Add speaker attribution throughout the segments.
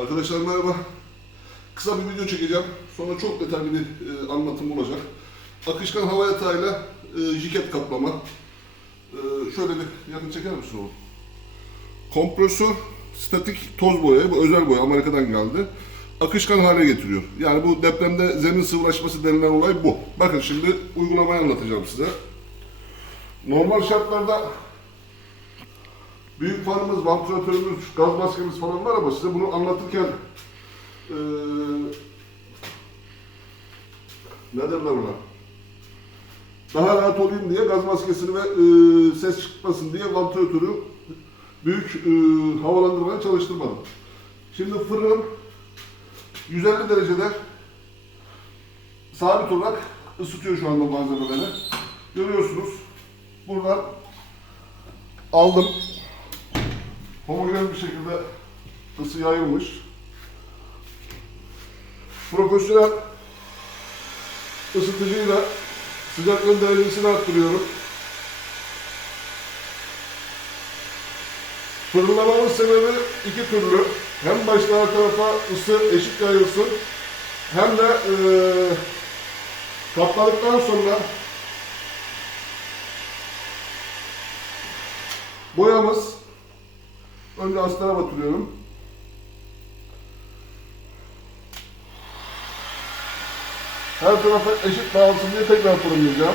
Speaker 1: Arkadaşlar merhaba. Kısa bir video çekeceğim. Sonra çok detaylı bir e, anlatım olacak. Akışkan hava yatağıyla e, jiket kaplama. E, şöyle bir yakın çeker misin oğlum? Kompresör statik toz boya. Bu özel boya. Amerika'dan geldi. Akışkan hale getiriyor. Yani bu depremde zemin sıvılaşması denilen olay bu. Bakın şimdi uygulamayı anlatacağım size. Normal şartlarda büyük farımız, vantilatörümüz, gaz maskemiz falan var ama size bunu anlatırken eee ne derler ona? Daha rahat olayım diye gaz maskesini ve eee, ses çıkmasın diye vantilatörü büyük eee havalandırmaya çalıştırmadım. Şimdi fırın 150 derecede sabit olarak ısıtıyor şu anda malzemeleri. Görüyorsunuz. Buradan aldım. Homojen bir şekilde ısı yayılmış. Profesyonel ısıtıcıyla sıcaklığın derecesini arttırıyorum. Fırınlamamın sebebi iki türlü. Hem başta her tarafa ısı eşit yayılsın hem de eee kapladıktan sonra boyamız önce astara batırıyorum. Her tarafa eşit dağılsın diye tekrar fırınlayacağım.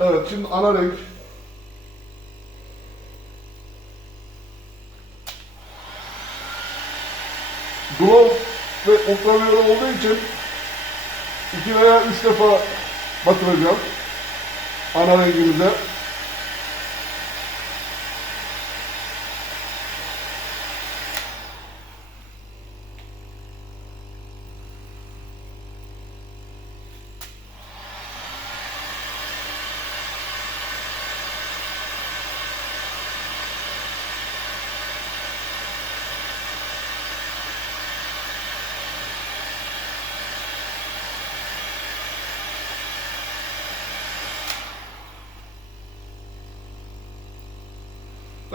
Speaker 1: Evet şimdi ana renk. Glow ve ultraviyole olduğu için iki veya üç defa batıracağım ana rengimize.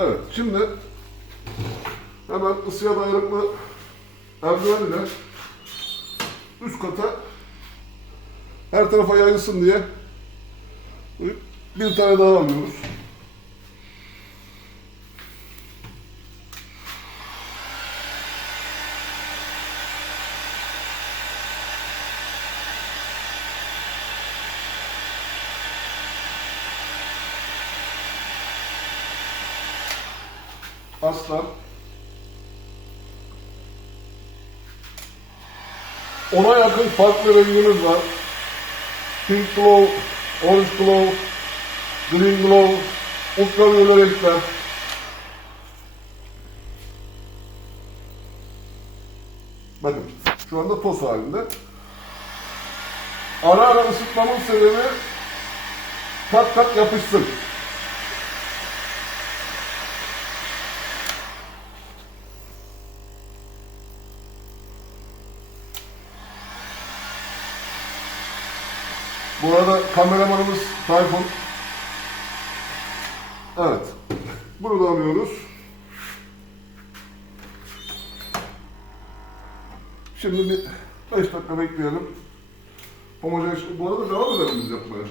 Speaker 1: Evet, şimdi hemen ısıya dayanıklı eldiven ile üst kata her tarafa yayılsın diye bir tane daha alıyoruz. Aslan. Ona yakın farklı rengimiz var. Pink Glow, Orange Glow, Green Glow, ultraviyole renkler. Bakın şu anda toz halinde. Ara ara ısıtmamın sebebi kat kat yapışsın. Bu arada kameramanımız Tayfun. Evet. Bunu da alıyoruz. Şimdi bir 5 dakika bekleyelim. Homojen, bu arada devam edelim biz yapmaya.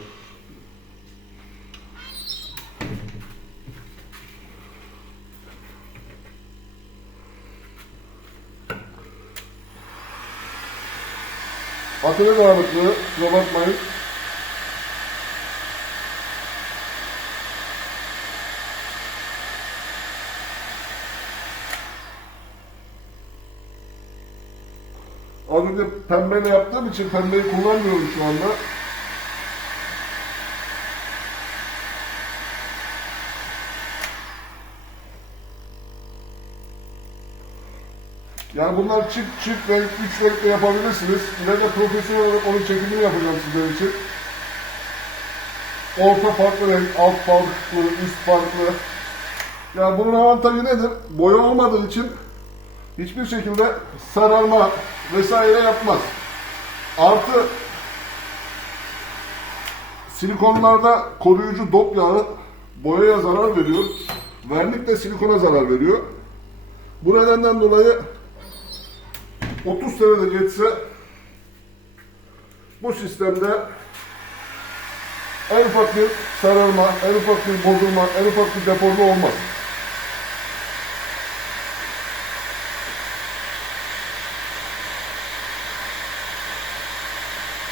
Speaker 1: Ateşe dağınıklığı, kusura bakmayın. Az önce pembeyle yaptığım için pembeyi kullanmıyorum şu anda. Yani bunlar çift çift renk, üç renkle yapabilirsiniz. İleride profesyonel olarak onun çekimini yapacağım sizler için. Orta farklı renk, alt farklı, üst farklı. Yani bunun avantajı nedir? Boya olmadığı için hiçbir şekilde sararma vesaire yapmaz. Artı silikonlarda koruyucu dop yağı boyaya zarar veriyor. vernik de silikona zarar veriyor. Bu nedenden dolayı 30 senede geçse bu sistemde en ufak bir sararma, en ufak bir bozulma, en ufak bir deforme olmaz.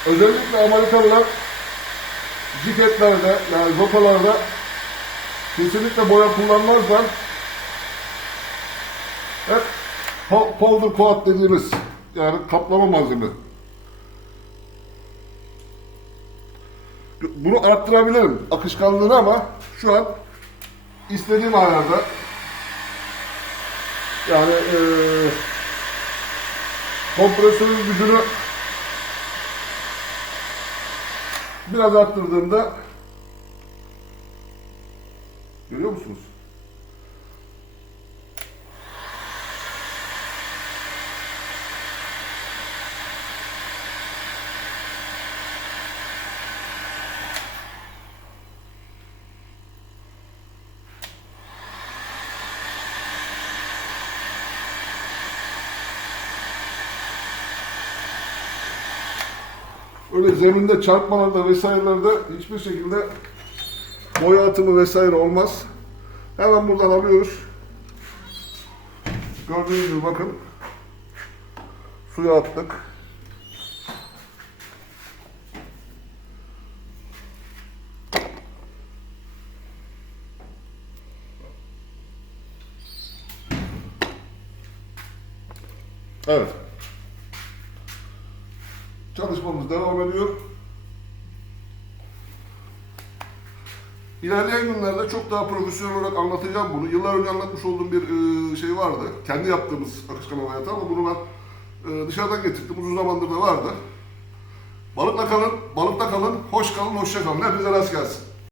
Speaker 1: Özellikle Amerikalılar ciketlerde, yani zopalarda kesinlikle boya kullanmazlar. Hep po- powder coat dediğimiz yani kaplama malzeme. Bunu arttırabilirim akışkanlığını ama şu an istediğim ayarda yani eee kompresörün gücünü biraz arttırdığımda görüyor musunuz? Öyle zeminde çarpmalarda vesairelerde hiçbir şekilde boya atımı vesaire olmaz. Hemen buradan alıyoruz. Gördüğünüz gibi bakın. Suya attık. Evet. Çalışmamız devam ediyor. İlerleyen günlerde çok daha profesyonel olarak anlatacağım bunu. Yıllar önce anlatmış olduğum bir e, şey vardı. Kendi yaptığımız akışkan hava yatağı ama bunu ben e, dışarıdan getirdim. Uzun zamandır da vardı. Balıkla kalın, balıkta kalın, hoş kalın, hoşça kalın. Hepinize rast gelsin.